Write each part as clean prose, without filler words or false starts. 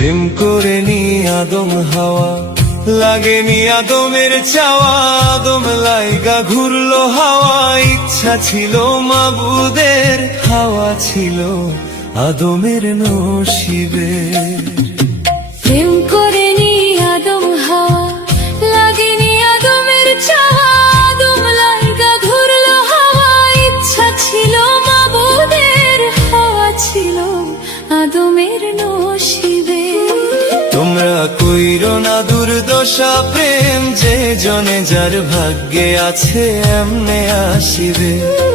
প্রেম করে নি আদম হাওয়া, লাগেনি আদমের চাওয়া, আদম লাইগা ঘুরলো হাওয়া। ইচ্ছা ছিল মাবুদের, হাওয়া ছিল আদমের নসিবে। প্রেম করে নি আদম হাওয়া, লাগেনি আদমের চাওয়া, আদম লাইগা ঘুরলো হাওয়া। ইচ্ছা ছিল মাবুদের, হাওয়া ছিল আদমের নসিবে। তোমরা কইরো না দুর্দশা, প্রেম যে জনে যার ভাগ্যে আছে এমনে আসিবে।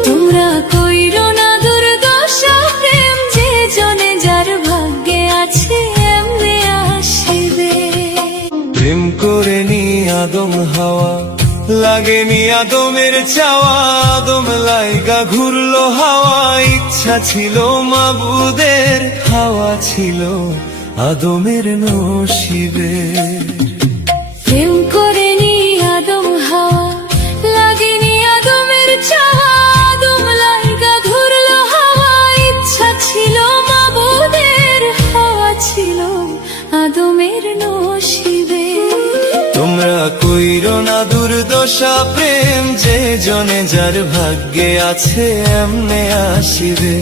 তোমরা কইরো না দুর্দশা, প্রেম যে জনে যার ভাগ্যে আছে এমনে আসিবে। প্রেম করে নি আদম হাওয়া, লাগেনি আদমের চাওয়া, আদম লাইগা ঘুরলো হাওয়া। ইচ্ছা ছিল মাবুদের, হাওয়া ছিল আদমের নসিবে। প্রেম করে নি আদম হাওয়া, লাগেনি আদমের চাওয়া, আদম লাইগা ঘুরলো হাওয়া। ইচ্ছা ছিল মাবুদের, হাওয়া ছিল আদমের নসিবে। তোমরা কইরো না দুর্দশা, প্রেম যে জনে যার ভাগ্যে আছে এমনে আসিবে।